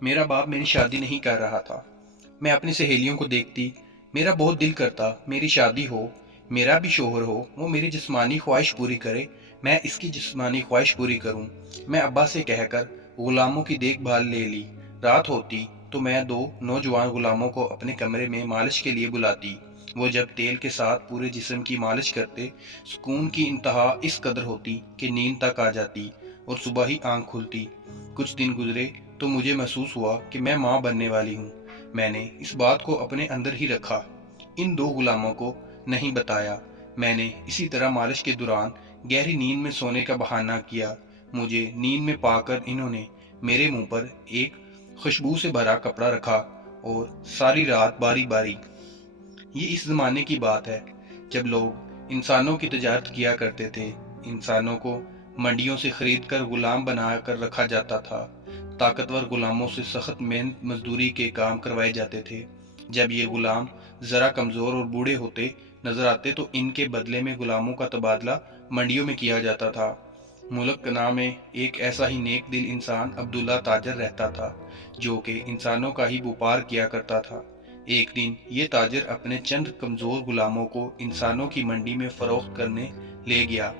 میرا باپ میری شادی نہیں کر رہا تھا۔ میں اپنی سہیلیوں کو دیکھتی، میرا بہت دل کرتا میری شادی ہو، میرا بھی شوہر ہو، وہ میری جسمانی خواہش پوری کرے، میں اس کی جسمانی خواہش پوری کروں۔ میں ابا سے کہہ کر غلاموں کی دیکھ بھال لے لی۔ رات ہوتی تو میں دو نوجوان غلاموں کو اپنے کمرے میں مالش کے لیے بلاتی۔ وہ جب تیل کے ساتھ پورے جسم کی مالش کرتے، سکون کی انتہا اس قدر ہوتی کہ نیند تک آ جاتی اور صبح ہی آنکھ کھلتی۔ کچھ دن گزرے تو مجھے محسوس ہوا کہ میں ماں بننے والی ہوں۔ میں نے اس بات کو اپنے اندر ہی رکھا، ان دو غلاموں کو نہیں بتایا۔ میں نے اسی طرح مالش کے دوران گہری نیند میں سونے کا بہانہ کیا۔ مجھے نیند میں پا کر انہوں نے میرے منہ پر ایک خوشبو سے بھرا کپڑا رکھا اور ساری رات باری باری۔ یہ اس زمانے کی بات ہے جب لوگ انسانوں کی تجارت کیا کرتے تھے۔ انسانوں کو منڈیوں سے خرید کر غلام بنا کر رکھا جاتا تھا۔ طاقتور غلاموں سے سخت محنت مزدوری کے کام کروائے جاتے تھے۔ جب یہ غلام ذرا کمزور اور بوڑھے ہوتے نظر آتے تو ان کے بدلے میں غلاموں کا تبادلہ منڈیوں میں کیا جاتا تھا۔ ملک کنا میں ایک ایسا ہی نیک دل انسان عبداللہ تاجر رہتا تھا جو کہ انسانوں کا ہی وپار کیا کرتا تھا۔ ایک دن یہ تاجر اپنے چند کمزور غلاموں کو انسانوں کی منڈی میں فروخت کرنے لے گیا۔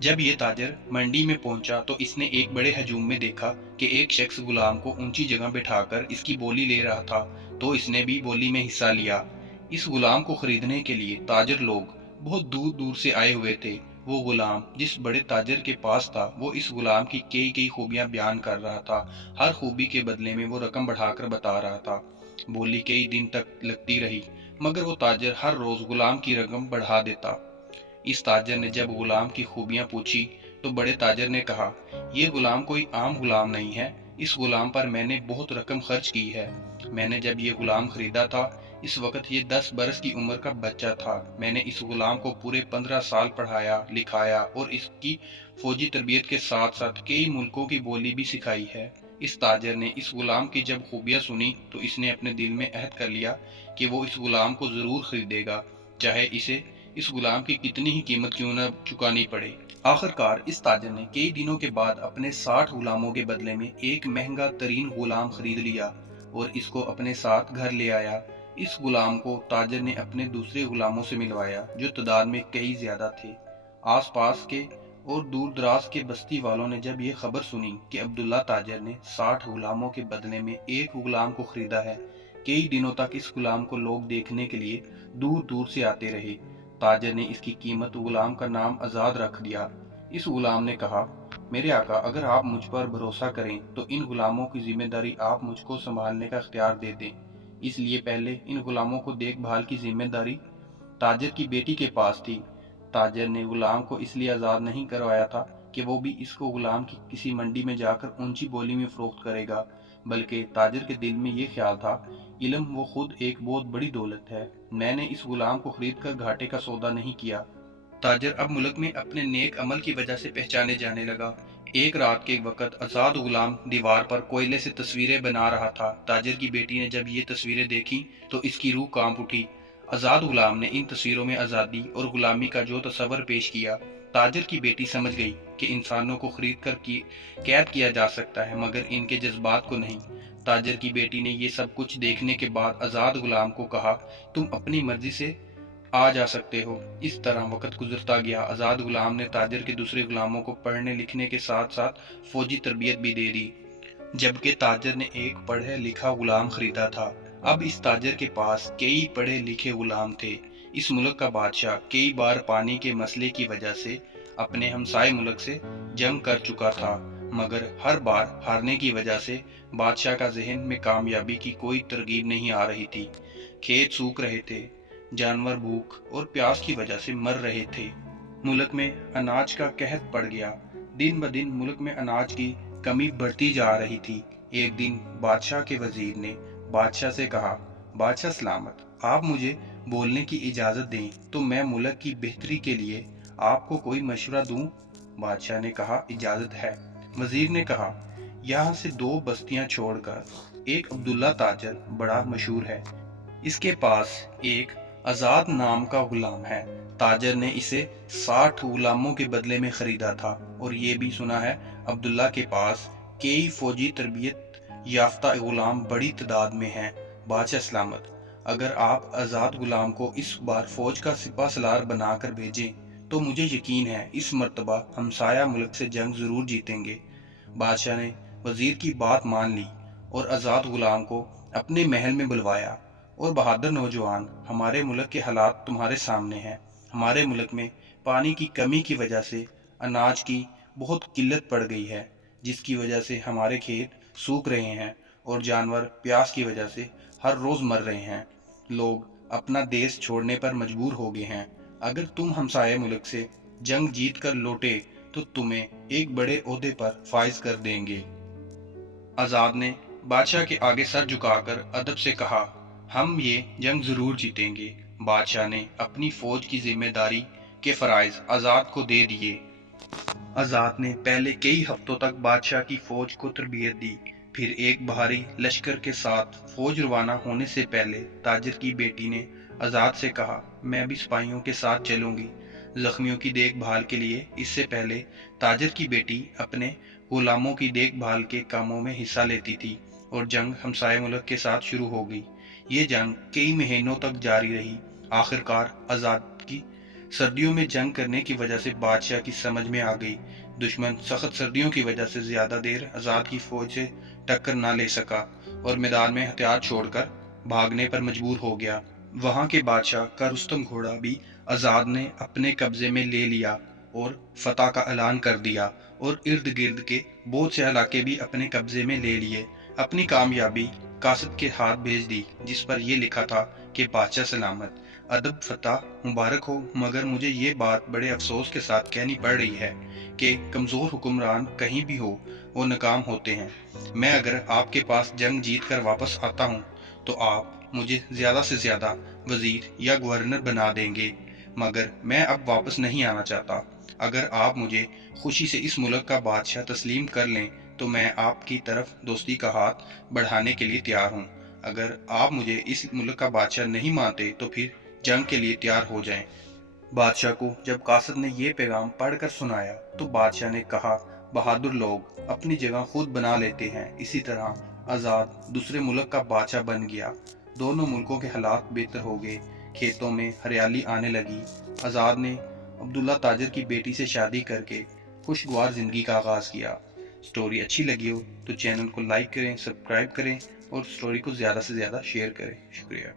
جب یہ تاجر منڈی میں پہنچا تو اس نے ایک بڑے ہجوم میں دیکھا کہ ایک شخص غلام کو اونچی جگہ بٹھا کر اس کی بولی لے رہا تھا، تو اس نے بھی بولی میں حصہ لیا۔ اس غلام کو خریدنے کے لیے تاجر لوگ بہت دور دور سے آئے ہوئے تھے۔ وہ غلام جس بڑے تاجر کے پاس تھا، وہ اس غلام کی کئی خوبیاں بیان کر رہا تھا۔ ہر خوبی کے بدلے میں وہ رقم بڑھا کر بتا رہا تھا۔ بولی کئی دن تک لگتی رہی، مگر وہ تاجر ہر روز غلام کی رقم بڑھا دیتا۔ اس تاجر نے جب غلام کی خوبیاں پوچھی تو بڑے تاجر نے کہا، یہ غلام کوئی عام غلام نہیں ہے، اس غلام پر میں نے بہت رقم خرچ کی ہے۔ میں نے جب یہ غلام خریدا تھا اس وقت یہ 10 برس کی عمر کا بچہ تھا۔ میں نے اس غلام کو پورے 15 سال پڑھایا لکھایا اور اس کی فوجی تربیت کے ساتھ ساتھ کئی ملکوں کی بولی بھی سکھائی ہے۔ اس تاجر نے اس غلام کی جب خوبیاں سنی تو اس نے اپنے دل میں عہد کر لیا کہ وہ اس غلام کو ضرور خریدے گا، چاہے اسے اس غلام کی کتنی ہی قیمت کیوں نہ چکانی پڑے۔ آخر کار اس تاجر نے کئی دنوں کے بعد اپنے 60 غلاموں کے بدلے میں ایک مہنگا ترین غلام خرید لیا اور اس کو اپنے ساتھ گھر لے آیا۔ اس غلام کو تاجر نے اپنے دوسرے غلاموں سے ملوایا جو تعداد میں کئی زیادہ تھے۔ آس پاس کے اور دور دراز کے بستی والوں نے جب یہ خبر سنی کہ عبداللہ تاجر نے 60 غلاموں کے بدلے میں ایک غلام کو خریدا ہے، کئی دنوں تک اس غلام کو لوگ دیکھنے کے لیے دور دور سے آتے رہے۔ تاجر نے اس کی قیمت غلام کا نام آزاد رکھ دیا۔ اس غلام نے کہا، میرے آقا، اگر آپ مجھ پر بھروسہ کریں تو ان غلاموں کی ذمہ داری آپ مجھ کو سنبھالنے کا اختیار دے دیں۔ اس لیے پہلے ان غلاموں کو دیکھ بھال کی ذمہ داری تاجر کی بیٹی کے پاس تھی۔ تاجر نے غلام کو اس لیے آزاد نہیں کروایا تھا کہ وہ بھی اس کو غلام کی کسی منڈی میں جا کر اونچی بولی میں فروخت کرے گا، بلکہ تاجر کے دل میں یہ خیال تھا، علم وہ خود ایک بہت بڑی دولت ہے، میں نے اس غلام کو خرید کر گھاٹے کا سودا نہیں کیا۔ تاجر اب ملک میں اپنے نیک عمل کی وجہ سے پہچانے جانے لگا۔ ایک رات کے وقت آزاد غلام دیوار پر کوئلے سے تصویریں بنا رہا تھا۔ تاجر کی بیٹی نے جب یہ تصویریں دیکھی تو اس کی روح کانپ اٹھی۔ آزاد غلام نے ان تصویروں میں آزادی اور غلامی کا جو تصور پیش کیا، تاجر کی بیٹی سمجھ گئی کہ انسانوں کو خرید کر قید کیا جا سکتا ہے مگر ان کے جذبات کو نہیں۔ تاجر کی بیٹی نے یہ سب کچھ دیکھنے کے بعد آزاد غلام کو کہا، تم اپنی مرضی سے آ جا سکتے ہو۔ اس طرح وقت گزرتا گیا۔ آزاد غلام نے تاجر کے دوسرے غلاموں کو پڑھنے لکھنے کے ساتھ ساتھ فوجی تربیت بھی دے دی، جبکہ تاجر نے ایک پڑھے لکھا غلام خریدا تھا۔ اب اس تاجر کے پاس کئی پڑھے لکھے غلام تھے۔ اس ملک کا بادشاہ کئی بار پانی کے مسئلے کی وجہ سے اپنے ہمسائے ملک سے جنگ کر چکا تھا، مگر ہر بار ہارنے کی وجہ سے بادشاہ کا ذہن میں کامیابی کی کوئی ترغیب نہیں آ رہی تھی۔ کھیت سوکھ رہے تھے، جانور بھوک اور پیاس کی وجہ سے مر رہے تھے۔ ملک میں اناج کا قحط پڑ گیا۔ دن بدن ملک میں اناج کی کمی بڑھتی جا رہی تھی۔ ایک دن بادشاہ کے وزیر نے بادشاہ سے کہا، بادشاہ سلامت، آپ مجھے بولنے کی اجازت دیں تو میں ملک کی بہتری کے لیے آپ کو کوئی مشورہ دوں۔ بادشاہ نے کہا، اجازت ہے۔ وزیر نے کہا، یہاں سے 2 بستیاں چھوڑ کر ایک عبداللہ تاجر بڑا مشہور ہے، اس کے پاس ایک آزاد نام کا غلام ہے۔ تاجر نے اسے 60 غلاموں کے بدلے میں خریدا تھا اور یہ بھی سنا ہے عبداللہ کے پاس کئی فوجی تربیت یافتہ غلام بڑی تعداد میں ہیں۔ بادشاہ سلامت، اگر آپ آزاد غلام کو اس بار فوج کا سپہ سالار بنا کر بھیجیں تو مجھے یقین ہے اس مرتبہ ہمسایہ ملک سے جنگ ضرور جیتیں گے۔ بادشاہ نے وزیر کی بات مان لی اور آزاد غلام کو اپنے محل میں بلوایا اور بہادر نوجوان، ہمارے ملک کے حالات تمہارے سامنے ہیں۔ ہمارے ملک میں پانی کی کمی کی وجہ سے اناج کی بہت قلت پڑ گئی ہے، جس کی وجہ سے ہمارے کھیت سوکھ رہے ہیں اور جانور پیاس کی وجہ سے ہر روز مر رہے ہیں۔ لوگ اپنا دیش چھوڑنے پر مجبور ہو گئے ہیں۔ اگر تم ہمسائے ملک سے جنگ جیت کر لوٹے تو تمہیں ایک بڑے عہدے پر فائز کر دیں گے۔ آزاد نے بادشاہ کے آگے سر جھکا کر ادب سے کہا، ہم یہ جنگ ضرور جیتیں گے۔ بادشاہ نے اپنی فوج کی ذمہ داری کے فرائض آزاد کو دے دیے۔ آزاد نے پہلے کئی ہفتوں تک بادشاہ کی فوج کو تربیت دی، پھر ایک بھاری لشکر کے ساتھ فوج روانہ ہونے سے پہلے تاجر کی بیٹی نے آزاد سے کہا، میں بھی سپاہیوں کے ساتھ چلوں گی۔ زخمیوں کی دیکھ بھال کے لیے اس سے پہلے تاجر کی بیٹی اپنے غلاموں کی دیکھ بھال کے کاموں میں حصہ لیتی تھی اور جنگ ہمسائے ملک کے ساتھ شروع ہو گئی۔ یہ جنگ کئی مہینوں تک جاری رہی۔ آخرکار آزاد کی سردیوں میں جنگ کرنے کی وجہ سے بادشاہ کی سمجھ میں آ گئی۔ دشمن سخت سردیوں کی وجہ سے زیادہ دیر آزاد کی فوج سے ٹکر نہ لے سکا اور میدان میں ہتھیار چھوڑ کر بھاگنے پر مجبور ہو گیا۔ وہاں کے بادشاہ کا رستم گھوڑا بھی آزاد نے اپنے قبضے میں لے لیا اور فتح کا اعلان کر دیا، اور ارد گرد کے بہت سے علاقے بھی اپنے قبضے میں لے لیے۔ اپنی کامیابی قاصد کے ہاتھ بھیج دی، جس پر یہ لکھا تھا کہ بادشاہ سلامت، ادب فتح مبارک ہو، مگر مجھے یہ بات بڑے افسوس کے ساتھ کہنی پڑ رہی ہے کہ کمزور حکمران کہیں بھی ہو وہ ناکام ہوتے ہیں۔ میں اگر آپ کے پاس جنگ جیت کر واپس آتا ہوں تو آپ مجھے زیادہ سے زیادہ وزیر یا گورنر بنا دیں گے، مگر میں اب واپس نہیں آنا چاہتا۔ اگر آپ مجھے خوشی سے اس ملک کا بادشاہ تسلیم کر لیں تو میں آپ کی طرف دوستی کا ہاتھ بڑھانے کے لیے تیار ہوں۔ اگر آپ مجھے اس ملک کا بادشاہ نہیں مانتے تو پھر جنگ کے لیے تیار ہو جائیں۔ بادشاہ کو جب قاصد نے یہ پیغام پڑھ کر سنایا تو بادشاہ نے کہا، بہادر لوگ اپنی جگہ خود بنا لیتے ہیں۔ اسی طرح آزاد دوسرے ملک کا بادشاہ بن گیا۔ دونوں ملکوں کے حالات بہتر ہو گئے، کھیتوں میں ہریالی آنے لگی۔ آزاد نے عبداللہ تاجر کی بیٹی سے شادی کر کے خوشگوار زندگی کا آغاز کیا۔ سٹوری اچھی لگی ہو تو چینل کو لائک کریں، سبسکرائب کریں اور سٹوری کو زیادہ سے زیادہ شیئر کریں۔ شکریہ۔